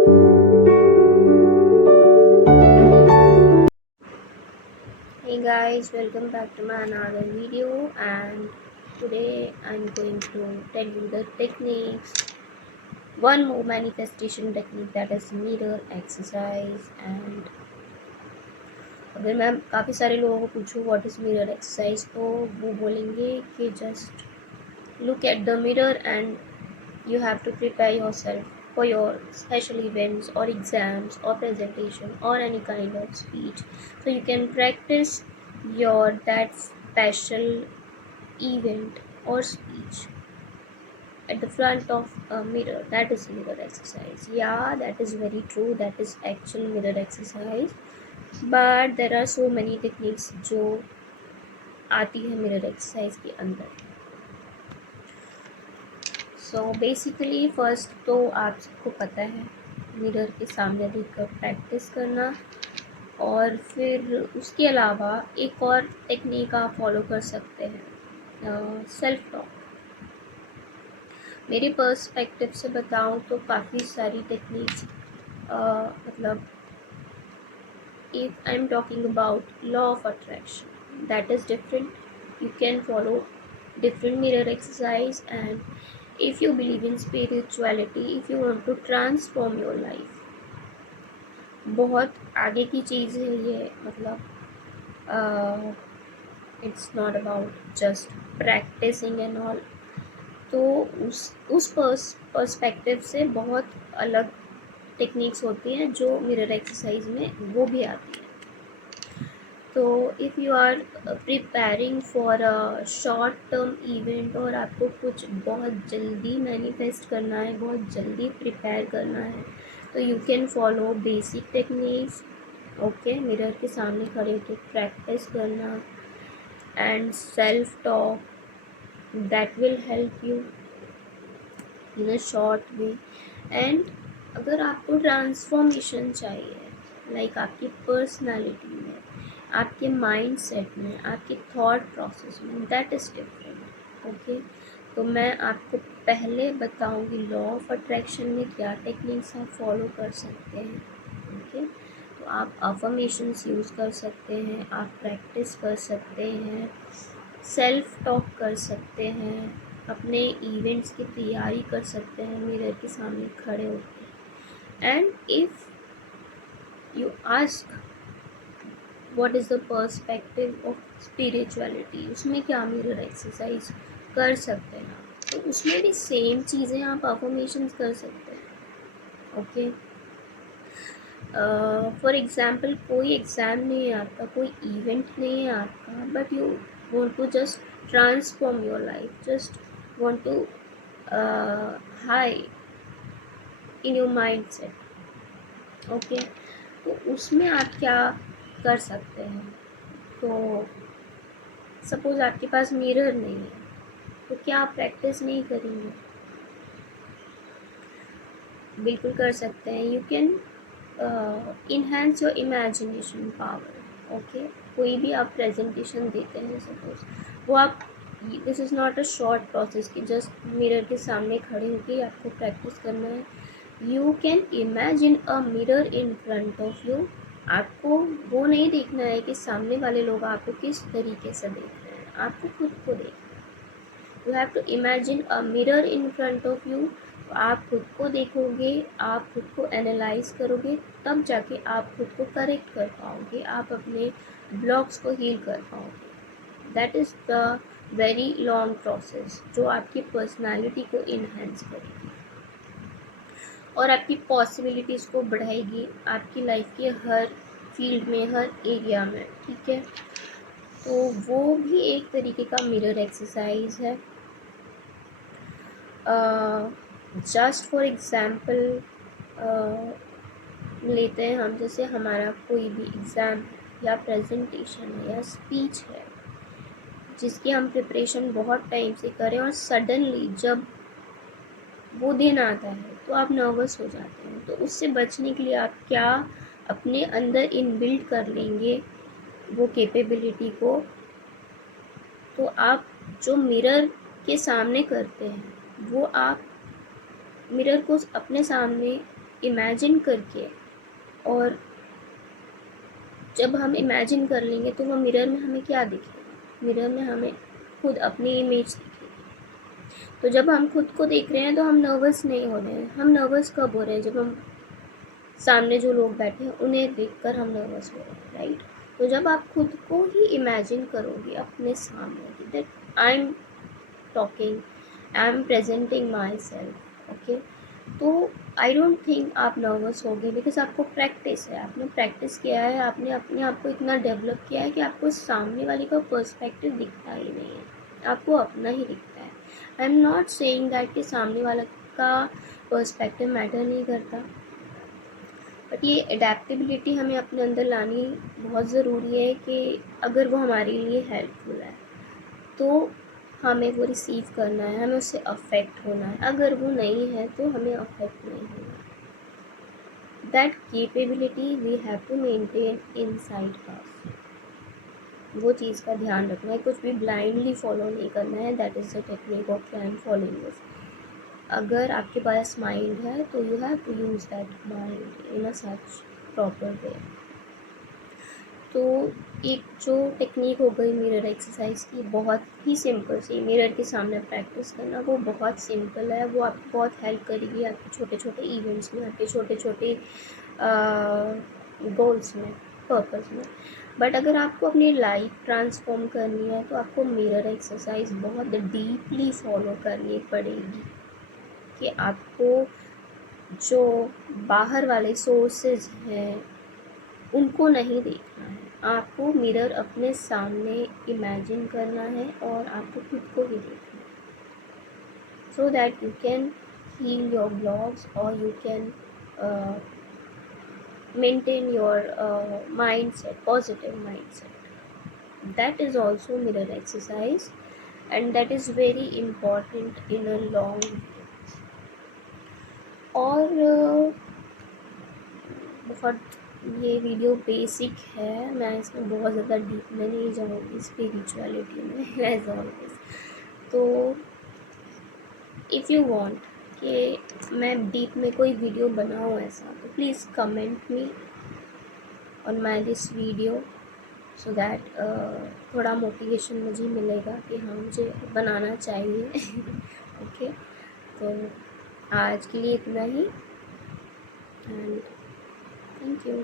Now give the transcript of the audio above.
Hey guys, welcome back to my another video, and today I'm going to tell you the techniques, one more manifestation technique, that is mirror exercise. And अगर मैं काफ़ी सारे लोगों को पूछूँ what is mirror exercise, तो वो बोलेंगे कि just look at the mirror and you have to prepare yourself for your special events or exams or presentation or any kind of speech, so you can practice your that special event or speech at the front of a mirror. That is mirror exercise. Yeah, that is very true, that is actual mirror exercise, but there are so many techniques जो आती है mirror exercise के अंदर. So basically first तो आप सबको पता है मिरर के सामने देखकर प्रैक्टिस करना, और फिर उसके अलावा एक और टेक्निक आप फॉलो कर सकते हैं, सेल्फ टॉक. मेरे पर्सपेक्टिव से बताऊं तो काफ़ी सारी टेक्निक्स, मतलब if I am talking about law of attraction, that is different. You can follow different mirror exercise. And if you believe in spirituality, if you want to transform your life, बहुत आगे की चीज़ है ये. मतलब it's not about just practising and all. तो उस perspective से बहुत अलग टेक्निक्स होती हैं जो मिरर एक्सरसाइज में वो भी आती हैं. तो if you are preparing for a short term event और आपको कुछ बहुत जल्दी मैनिफेस्ट करना है, बहुत जल्दी प्रिपेयर करना है, तो you can follow basic techniques. Okay, mirror के सामने खड़े होकर प्रैक्टिस करना and self talk, that will help you in a short way. And अगर आपको ट्रांसफॉर्मेशन चाहिए, लाइक आपकी पर्सनालिटी में, आपके माइंड सेट में, आपके थॉट प्रोसेस में, दैट इज़ डिफरेंट. ओके, तो मैं आपको पहले बताऊंगी लॉ ऑफ अट्रैक्शन में क्या टेक्निक्स आप फॉलो कर सकते हैं. ओके, तो आप अफर्मेशंस यूज़ कर सकते हैं, आप प्रैक्टिस कर सकते हैं, सेल्फ टॉक कर सकते हैं, अपने इवेंट्स की तैयारी कर सकते हैं मिरर के सामने खड़े होकर. And if you ask what is the perspective of spirituality, उसमें क्या मिरर एक्सरसाइज कर सकते हैं आप, तो उसमें भी सेम चीज़ें आप अफर्मेशंस कर सकते हैं. ओके, फॉर एग्ज़ाम्पल कोई एग्ज़ाम नहीं है आपका, कोई इवेंट नहीं है आपका, but you want to just transform your life, just want to high in your mindset. Okay, तो उसमें आप क्या कर सकते हैं. तो सपोज़ आपके पास मिरर नहीं है, तो क्या आप प्रैक्टिस नहीं करेंगे? बिल्कुल कर सकते हैं. You can enhance your imagination power. Okay, कोई भी आप प्रेजेंटेशन देते हैं सपोज, वो आप, this is not a short process कि जस्ट मिरर के सामने खड़े होकर आपको प्रैक्टिस करना है. You can imagine a mirror in front of you. आपको वो नहीं देखना है कि सामने वाले लोग आपको किस तरीके से देख रहे हैं, आपको खुद को देखना है. You have to imagine a mirror in front of you. आप खुद को देखोगे, आप खुद को एनालाइज करोगे, तब जाके आप खुद को करेक्ट कर पाओगे, आप अपने ब्लॉक्स को हील कर पाओगे. That is the very long process जो आपकी पर्सनालिटी को इन्हेंस करेगी और आपकी पॉसिबिलिटीज़ को बढ़ाएगी आपकी लाइफ के हर फील्ड में, हर एरिया में. ठीक है, तो वो भी एक तरीके का मिरर एक्सरसाइज है. जस्ट फॉर एग्ज़ाम्पल लेते हैं हम, जैसे हमारा कोई भी एग्ज़ाम या प्रेजेंटेशन है या स्पीच है जिसकी हम प्रिपरेशन बहुत टाइम से करें, और सडनली जब वो दिन आता है तो आप नर्वस हो जाते हैं. तो उससे बचने के लिए आप क्या अपने अंदर इनबिल्ट कर लेंगे वो कैपेबिलिटी को. तो आप जो मिरर के सामने करते हैं, वो आप मिरर को अपने सामने इमेजिन करके, और जब हम इमेजिन कर लेंगे तो वो मिरर में हमें क्या दिखेगा, मिरर में हमें खुद अपनी इमेज दिखेगी। तो जब हम खुद को देख रहे हैं तो हम नर्वस नहीं हो रहे हैं। हम नर्वस कब हो रहे हैं, जब हम सामने जो लोग बैठे हैं उन्हें देखकर हम नर्वस हो रहे हैं, राइट। तो जब आप खुद को ही इमेजिन करोगे अपने सामने, that I am talking, I am presenting my self, okay, तो आई डोंट थिंक आप नर्वस होगे, बिकॉज आपको प्रैक्टिस है, आपने प्रैक्टिस किया है, आपने अपने आप को इतना डेवलप किया है कि आपको सामने वाले का पर्सपेक्टिव दिखता ही नहीं है, आपको अपना ही दिखता है। I am not saying that कि सामने वाला का पर्सपेक्टिव मैटर नहीं करता, बट ये एडेप्टेबिलिटी हमें अपने अंदर लानी बहुत ज़रूरी है कि अगर वो हमारे लिए हेल्पफुल है तो हमें वो रिसीव करना है, हमें उससे अफेक्ट होना है। अगर वो नहीं है तो हमें अफेक्ट नहीं होना। That capability we have to maintain inside us, वो चीज़ का ध्यान रखना है, कुछ भी ब्लाइंडली फॉलो नहीं करना है। That is the technique of I am following this. अगर आपके पास माइंड है तो you have to use that mind in a such proper way. तो एक जो टेक्निक हो गई मिरर एक्सरसाइज की, बहुत ही सिंपल सी, मिरर के सामने प्रैक्टिस करना, वो बहुत सिंपल है, वो आपको बहुत हेल्प करेगी आपके छोटे छोटे इवेंट्स में, आपके छोटे छोटे गोल्स में, पर्पस में। बट अगर आपको अपनी लाइफ ट्रांसफॉर्म करनी है तो आपको मिरर एक्सरसाइज बहुत डीपली फॉलो करनी पड़ेगी, कि आपको जो बाहर वाले सोर्सेज हैं उनको नहीं देखना है, आपको मिरर अपने सामने इमेजिन करना है और आपको खुद को ही देखना है, so that you can heal your blocks और you can maintain your mindset, positive mindset. That is also mirror exercise, and that is very important in a long way. और बहुत, ये वीडियो बेसिक है, मैं इसमें बहुत ज़्यादा डीप में नहीं जाऊँगी स्पिरिचुअलिटी में एज ऑलवेज। तो इफ़ यू वांट कि मैं डीप में कोई वीडियो बनाऊँ ऐसा, तो please comment me on my this video, so that थोड़ा मोटिवेशन मुझे मिलेगा कि हाँ मुझे बनाना चाहिए। ओके, तो आज के लिए इतना ही, एंड थैंक यू।